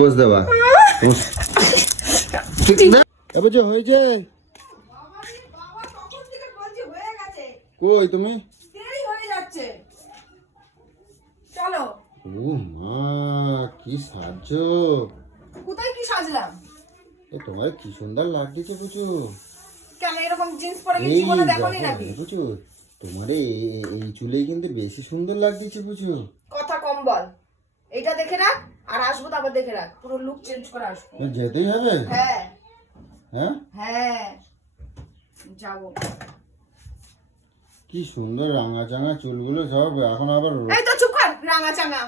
বস দেবা ঠিক না বুঝছো হয়েছে কই তুমি দেরি হয়ে যাচ্ছে চলো ও মা কি সাজছ কোথায় কি সাজলাম এ তোমার কি সুন্দর লাগছে বুঝছো কেন এরকম জিন্স পরে কি জীবনে দেখোনি নাকি বুঝছো তোমার এই চুলে কিন্তু বেশি সুন্দর লাগছে বুঝছো কথা কম বল এটা দেখে রাখ আর আসবো তারপর দেখে রাখ পুরো লুক চেঞ্জ করে আসবো যেতেই হবে হ্যাঁ হ্যাঁ হ্যাঁ যাবো কি সুন্দর রাঙা চাঙা চুলগুলো সব এখন আবার এই তো চুপ কর রাঙা চাঙা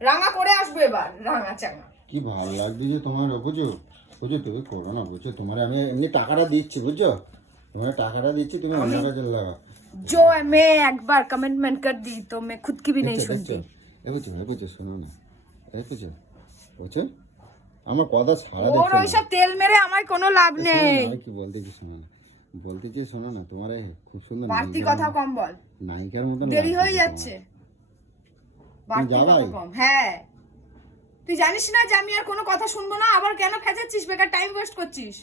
রাঙা করে আসবো এবার রাঙা চাঙা কি ভালো লাগছে যে তোমার বুঝছো বুঝছো তুমি করো না বুঝছো তোমার আমি এমনি টাকাটা দিচ্ছি বুঝছো তোমার টাকাটা দিচ্ছি তুমি অন্য কাজে লাগাও जो मैं एक बार कमिटमेंट कर दी तो मैं खुद की भी नहीं सुनती বুঝছো শোনো না বুঝছো বুঝছো আমার কথা ছাড়া ওর ওইসব তেল মেরে আমার কোনো লাভ নেই কি বলতেছি শোনো না বলতেছি শোনো না তোমার খুব সুন্দর বাড়তি কথা কম বল নায়িকার মতন দেরি হয়ে যাচ্ছে বাড়তি কথা কম হ্যাঁ তুই জানিস না যে আমি আর কোনো কথা শুনবো না আবার কেন ফেঁচাচ্ছিস বেকার টাইম ওয়েস্ট করছিস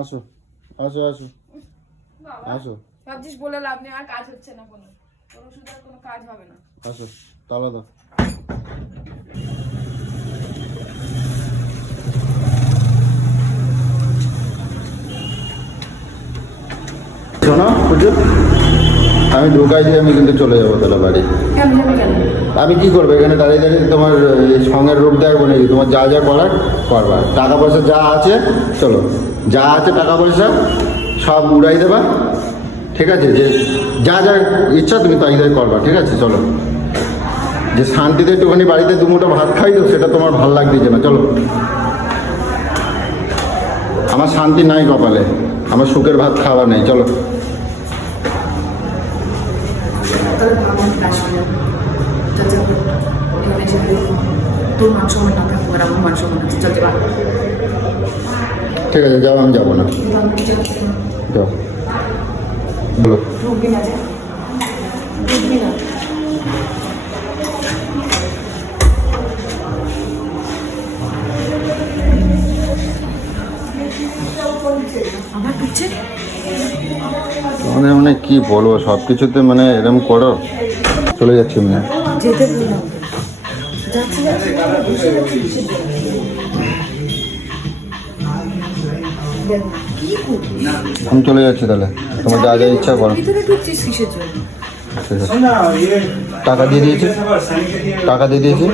আসো আসো আসো আসো ভাবছিস বলে লাভ নেই আর কাজ হচ্ছে না কোনো তোর ওষুধের কোনো কাজ হবে না আসো তালা দাও শোনো বুঝো আমি ঢোকাই দিয়ে আমি কিন্তু চলে যাবো তাহলে বাড়ি আমি কি করবো এখানে দাঁড়িয়ে দাঁড়িয়ে তোমার সঙ্গের রূপ দেখবো নাকি তোমার যা যা করার করবা টাকা পয়সা যা আছে চলো যা আছে টাকা পয়সা সব উড়াই দেবা ঠিক আছে যে যা যা ইচ্ছা তুমি তাই তাই করবা ঠিক আছে চলো যে শান্তিতে একটুখানি বাড়িতে দুমুঠো ভাত খাই তো সেটা তোমার ভাল লাগতেছে না চলো আমার শান্তি নাই কপালে আমার সুখের ভাত খাওয়া নেই চলো তোর মান সম্মান না থাকবো আর আমার মান সম্মান আছে চল যাবা ঠিক আছে যাও আমি যাবো না যাও বলো ঢুকবি না যা ঢুকবি না আমার পিছে মানে কি বলবো সব কিছুতে মানে এরকম করো চলে যাচ্ছি আমি যেতে বললাম যাচ্ছি আমি চলে যাচ্ছি তাহলে তোমার যা যা ইচ্ছা করো ভিতরে ঢুকছিস কিসের জন্য ঠিক আছে টাকা দিয়ে দিয়েছি টাকা দিয়ে দিয়েছি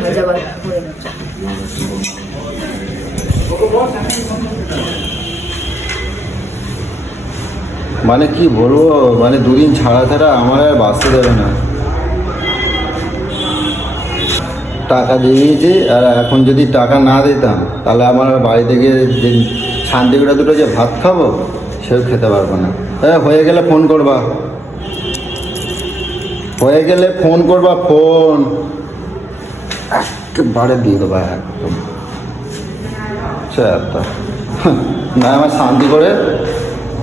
মানে কি বলবো মানে দুদিন ছাড়া ছাড়া আমার আর বাঁচতে দেবে না টাকা দিয়ে দিয়েছি আর এখন যদি টাকা না দিতাম তাহলে আমার বাড়িতে গিয়ে যে শান্তি করে দুটো যে ভাত খাবো সেও খেতে পারবো না হ্যাঁ হয়ে গেলে ফোন করবা হয়ে গেলে ফোন করবা ফোন একেবারে দিয়ে দেবা একদম না আমার শান্তি করে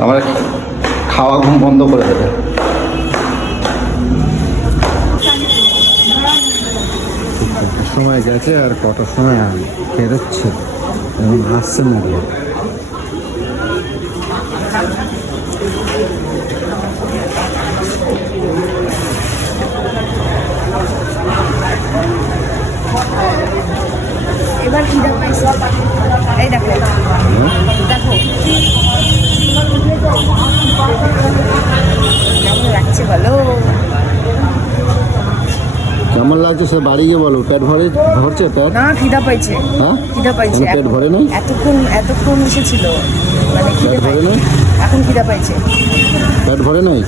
আমার খাওয়া ঘুম বন্ধ করে দেবে সময় গেছে আর কত সময় বেরোচ্ছে এবং আসছে না এবার কি দেখো এই দেখো দেখো কেমন লাগছে বলো কেমন লাগছে সে বাড়ি গিয়ে বলো পেট ভরছে পেট না খিদা পাইছে হ্যাঁ খিদা পাইছে পেট ভরে না এতক্ষণ এসেছিল মানে খিদে ভরে না এখন খিদা পাইছে পেট ভরে নাই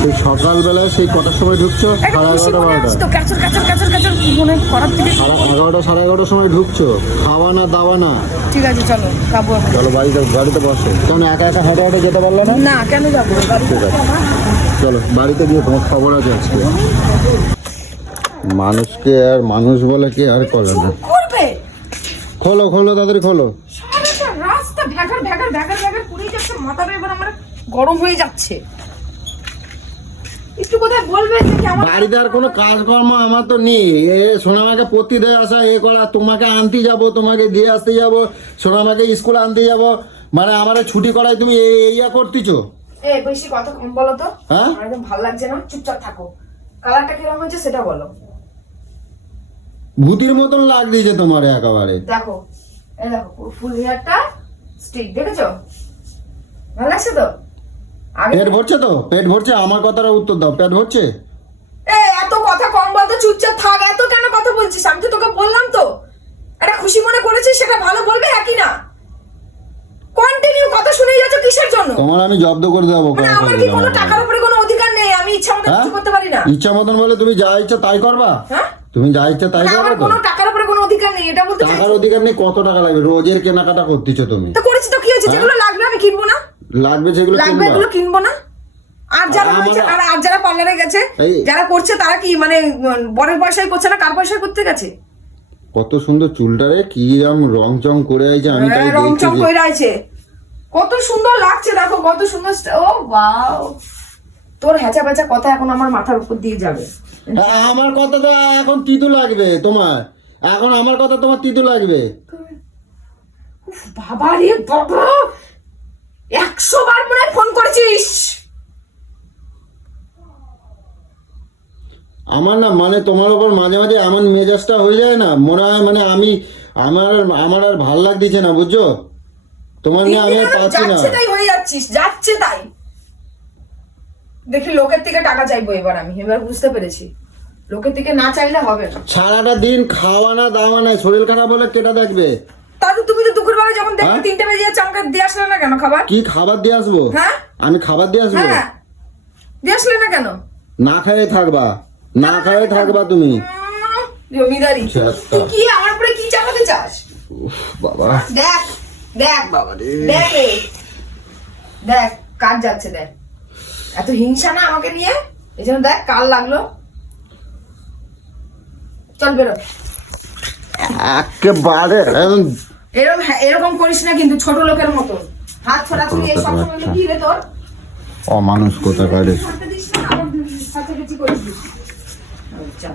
সেই সকালবেলায় সেই কটার সময় ঢুকছো 11:30 12টা সাড়ে 11:30 সময় ঢুকছো খাওয়া না দাওয়া না ঠিক আছে চলো খাবো চলো গাড়িতে বসো কেন একা একা হেঁটে হেঁটে যেতে পারলে না না কেন যাবো ঠিক আছে চলো বাড়িতে গিয়ে তোমার খবর আছে আজকে মানুষকে আর মানুষ বলে কি আর করে না খোলো তাড়াতাড়ি খোলো রাস্তা ভ্যাগার পুড়ে যাচ্ছে মাথাটা এবার আমার গরম হয়ে যাচ্ছে একটু কোথায় বলবে যে কেমন বাড়িতে আর কোনো কাজকর্ম আমার তো নেই। এ সোনামাকে পড়তে দিয়ে আসা, এ করা, তোমাকে আনতে যাব, তোমাকে দিয়ে আসতে যাব, সোনামাকে স্কুলে আনতে যাব, মানে আমার ছুটি করাই তুমি ইয়া করতেছো। এ বেশি কথা কম বলো তো। হ্যাঁ আমার একদম ভালো লাগছে না, চুপচাপ থাকো। কালারটা কিরকম হয়েছে সেটা বলো। ভূতির মতন লাগছে তোমার একেবারে। দেখো এই দেখো পুরো ফুল হেয়ারটা স্ট্রিক, দেখেছো? ভালো লাগছে তো? আগে পেট ভরছে তো? পেট ভরছে? আমার কথাটা উত্তর দাও, পেট ভরছে? এত কথা কম বলতো, চুপচাপ থাক। এত কেন কথা বলছিস? আমি তো তোকে বললাম তো, এটা খুশি মনে করেছিস, সেটা ভালো বলবে একই না। কন্টিনিউ কথা শুনে যাচ্ছ কিসের জন্য? তোমার আমি জব্দ করে দেবো। মানে আমার কি কোনো টাকার উপরে কোনো অধিকার নেই? আমি ইচ্ছা মতো কিছু করতে পারি না? ইচ্ছা মতন বলে তুমি যা ইচ্ছা তাই করবা? হ্যাঁ, তুমি যা ইচ্ছা তাই মানে করবা আমার তো? কোনো টাকার উপরে কোনো অধিকার নেই এটা বলতে টাকার চাইছো? অধিকার নেই? কত টাকা লাগবে? রোজের কেনাকাটা করতেছো তুমি। তো করেছি তো কি হয়েছে? যেগুলো লাগবে আমি কিনবো না? লাগবে সেগুলো লাগবে কিনবা। এগুলো কিনবো না? আর যারা আমার- হয়েছে আর যারা পার্লারে গেছে, এই- যারা করছে তারা কি মানে বরের পয়সায় করছে না, কার পয়সায় করতে গেছে? কত সুন্দর চুলটারে কি রং চং করে আইছে, আমি তাই রং চং দেখতেছি। কইরা আছে, কত সুন্দর লাগছে দেখো, কত সুন্দর ও ওয়াও। তোর হ্যাচা প্যাচা কথা এখন আমার মাথার উপর দিয়ে যাবে। আমার কথা তো এখন তিতু লাগবে তোমার, এখন আমার কথা তোমার তিতু লাগবে। উফ, বাবা রে বাবা, 100 বার মনে হয় ফোন করেছিস। আমার না মানে তোমার উপর মাঝে মাঝে এমন মেজাজটা হয়ে যায় না, মনে হয় মানে আমার আর ভাল লাগতেছে না, বুঝছো? তোমার নিয়ে আমি আর পাচ্ছি না। যাচ্ছে তাই হয়ে যাচ্ছিস, যাচ্ছে তাই। দেখি লোকের থেকে টাকা চাইবো এবার, আমি এবার বুঝতে পেরেছি লোকের থেকে না চাইলে হবে না। সারাটা দিন খাওয়া না দাওয়া নাই, শরীর খারাপ হলে কেটা দেখবে? তাহলে তুমি তো দুপুর বেলা যখন দেখবে হ্যাঁ? 3টে বেজে যাচ্ছে, আমাকে দিয়ে আসলে না কেন খাবার? কি খাবার দিয়ে আসবো? হ্যাঁ আমি খাবার দিয়ে আসবো? হ্যাঁ, দিয়ে আসলে না কেন? না খায়ে থাকবা, না খায়ে থাকবা তুমি। জমিদারি। আচ্ছা। তুই কি আমার উপরে কি চাপাতে চাস? বাবা দেখ দেখ বাবা রে। দেখ রে, দেখ কাজ যাচ্ছে, দেখ এত হিংসা না আমাকে নিয়ে, এই জন্য দেখ কাল লাগলো। চল বেরো। একেবারে এরকম করিস না কিন্তু, ছোট লোকের মতন হাত ছড়াছড়ি এই সব সময় কি রে তোর? অমানুষ কোথাকার। ছাড়তে দিস না, আবার ছাড়াছাড়ি করিস। চল,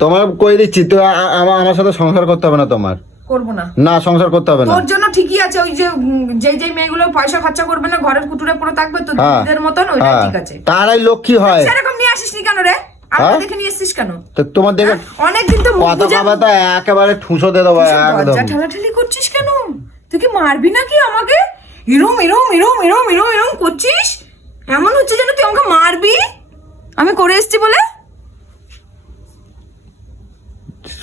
তোমার কই দিচ্ছি তো, আমার সাথে সংসার করতে হবে না তোমার। করবো না। না সংসার করতে হবে না। তোর জন্য ঠিকই আছে, ওই যে যে মেয়েগুলো পয়সা খরচা করবে না, ঘরের কুটুরে পড়ে থাকবে, তো হ্যাঁ, দিদিদের মতন, ওইটাই ঠিক আছে। তারাই লক্ষ্মী হয়। সেরকম নিয়ে আসিস নি কেন রে? আমাকে হ্যাঁ? দেখে নিয়ে এসছিস কেন? তো তোমার দেখে অনেকদিন তো মুখ কথা বুঝে খাবা তো একেবারে ঠুসো দিয়ে দেবো একদম। দরজা ঠেলাঠেলি করছিস কেন? তুই কি মারবি নাকি আমাকে? এরম এরম এরম এরম এরম এরম করছিস, এমন হচ্ছে যেন তুই আমাকে মারবি আমি করে এসছি বলে।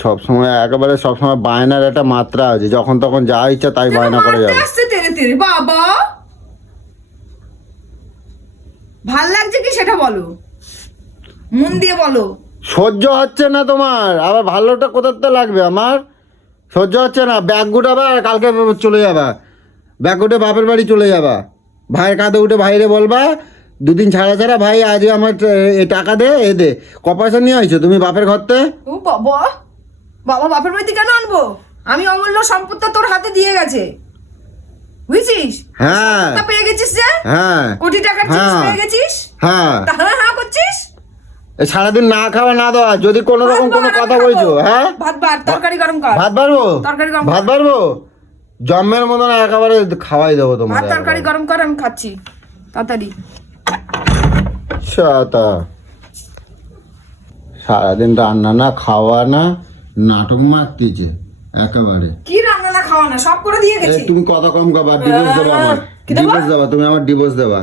সবসময় একেবারে সবসময় বায়নার একটা মাত্রা আছে, যখন তখন যা ইচ্ছা তাই বায়না করে যাবে। আসছে তেরে তেরে বাবা। ভাল লাগছে কি সেটা বলো, মন দিয়ে বলো। সহ্য হচ্ছে না তোমার, আবার ভালোটা কোথাতে লাগবে? আমার সহ্য হচ্ছে না। ব্যাগ গুটাবা আর কালকে চলে যাবা, ব্যাগ গুটে বাপের বাড়ি চলে যাবা, ভাইয়ের কাঁধে উঠে ভাইরে বলবা 2 দিন ছাড়া ছাড়া, ভাই আজ আমার এই টাকা দে, এ দে। ক পয়সা নিয়ে আইছো তুমি বাপের ঘরতে? ও বাবা, বাবা বাপের বাড়িতে কেন আনবো? আমি অমূল্য সম্পদটা তোর হাতে দিয়ে গেছে, বুঝছিস? হ্যাঁ তা পেয়ে গেছিস যে, হ্যাঁ কোটি টাকার জিনিস হ্যাঁ পেয়ে গেছিস, হ্যাঁ। তাহলে হ্যাঁ করছিস? এই সারাদিন না খাওয়া না দেওয়া, যদি কোনো রকম কোনো কথা বলছো, হ্যাঁ ভাত বার, তরকারি গরম কর। ভাত বাড়বো, তরকারি গরম ভাত বাড়বো, জম্মের মতন একেবারে খাওয়াই দেবো তোমার। ভাত তরকারি গরম কর, আমি খাচ্ছি তাড়াতাড়ি। সারাদিন রান্না না খাওয়া না, নাটক মারতেছে একেবারে। কি রান্না না খাওয়া না সব করে দিয়ে এই গেছি। তুমি কথা কম কবা, ডিভোর্স দেবা আমার, কি দেবা? ডিভোর্স দেবা তুমি আমার, ডিভোর্স দেবা।